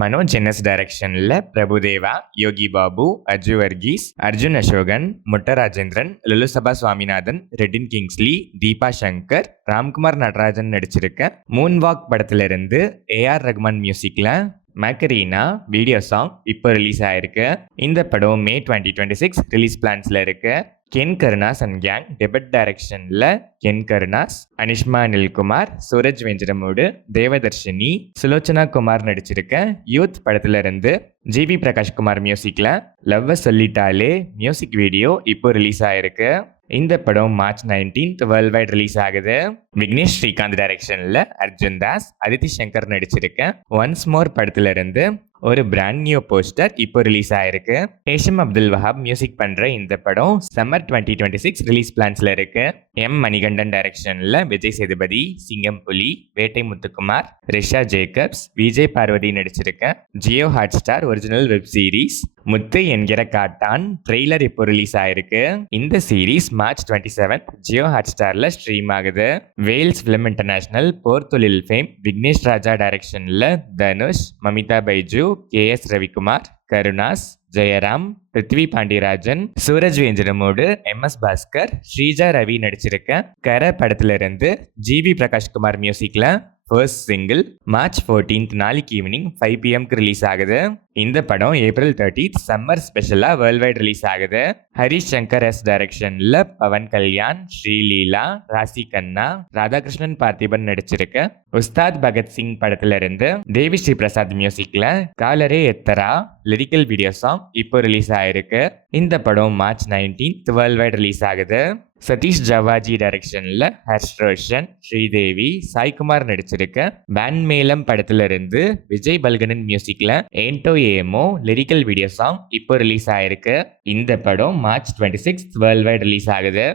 Manoj NS டைரக்ஷன்ல பிரபுதேவா, யோகி பாபு, அஜு வர்கீஸ், அர்ஜுன் அசோகன், முட்ட ராஜேந்திரன், லுலுசபா சுவாமிநாதன், ரெட்டின் கிங்ஸ்லி, தீபா சங்கர், ராம்குமார் நடராஜன் நடிச்சிருக்க Moon Walk படத்துல இருந்து ஏஆர் ரஹ்மான் மியூசிக்ல மேக்கரீனா வீடியோ சாங் இப்போ ரிலீஸ் ஆயிருக்கு. இந்த படம் மே 2026 ரிலீஸ் பிளான்ஸ்ல இருக்கு. Ken Karunas and gang debut டைரக்ஷன்ல கென் கருணாஸ், அனிஷ்மா அனில்குமார், சூரஜ் வெஞ்சரமூடு, தேவதர்ஷினி, சுலோச்சனா குமார் நடிச்சிருக்க யூத் படத்துல இருந்து ஜிவி பிரகாஷ்குமார் மியூசிக்ல லவ்வ சொல்லிட்டாலே மியூசிக் வீடியோ இப்போ ரிலீஸ் ஆயிருக்கு. இந்த படம் மார்ச் 19 வேர்ல்ட் வைட் ரிலீஸ் ஆகுது. விக்னேஷ் ஸ்ரீகாந்த் டைரக்ஷன்ல அர்ஜுன் தாஸ், அதித்தி சங்கர் நடிச்சிருக்க ஒன்ஸ் மோர் படத்துல இருந்து ஒரு பிராண்ட் நியூ போஸ்டர் இப்போ ரிலீஸ் ஆயிருக்கு. ஹேஷம் அப்துல் வஹாப் மியூசிக் பண்ற இந்த படம் சம்மர் 2026 ரிலீஸ் பிளான்ஸ்ல இருக்கு. எம் மணிகண்டன் டைரக்ஷன்ல விஜய் சேதுபதி, சிங்கம் புலி, வேட்டை முத்துக்குமார், ரிஷா ஜேக்கப்ஸ், விஜய் பார்வதி நடிச்சிருக்க Jio Hotstar original web series Muthu என்கிற காட்டான் ட்ரெய்லர் இப்போ ரிலீஸ் ஆயிருக்கு. இந்த சீரீஸ் மார்ச் 27 ஜியோ ஹாட் ஸ்டார்ல ஸ்ட்ரீம் ஆகுது. Vels film international Por Thozhil fame Vignesh ராஜா டைரக்ஷன்ல தனுஷ், மமிதா பைஜு, KS ரவிக்குமார், கருணாஸ், ஜெயராம், பிருத்வி பாண்டியராஜன், சூரஜ் வேஞ்சரமோடு, MS பாஸ்கர், ஸ்ரீஜா ரவி நடிச்சிருக்க கர படத்துல இருந்து ஜிவி பிரகாஷ்குமார் மியூசிக்ல ஃபர்ஸ்ட் சிங்கிள் மார்ச் 14 நாளைக்கு ஈவினிங் 5 PM ரிலீஸ் ஆகுது. இந்த படம் ஏப்ரல் 30 சம்மர் ஸ்பெஷலா வேர்ல்ட் வைட் ரிலீஸ் ஆகுது. ஹரிஷ் சங்கர் எஸ் டைரக்ஷன்ல பவன் கல்யாண், ஸ்ரீலீலா, ராசி கண்ணா, ராதாகிருஷ்ணன் பார்த்திபன் நடிச்சிருக்க உஸ்தாத் பகத்சிங் படத்துல இருந்து தேவி ஸ்ரீ பிரசாத் மியூசிக்ல காலரே எத்தரா லிரிக்கல் வீடியோ சாங் இப்போ ரிலீஸ் ஆயிருக்கு. இந்த படம் மார்ச் 19 வேர்ல்ட் வைட் ரிலீஸ் ஆகுது. சதீஷ் ஜவாஜி டைரக்ஷன்ல ஹர்ஷ் ரோஷன், ஸ்ரீதேவி, சாய்குமார் நடிச்சிருக்க பேண்ட் மேலம் படத்துல இருந்து விஜய் பல்கனன் மியூசிக்ல ஏன்டோ ஏமோ லிரிக்கல் வீடியோ சாங் இப்போ ரிலீஸ் ஆயிருக்கு. இந்த படம் மார்ச் 26 வேர்ல்ட் வைட் ரிலீஸ் ஆகுது.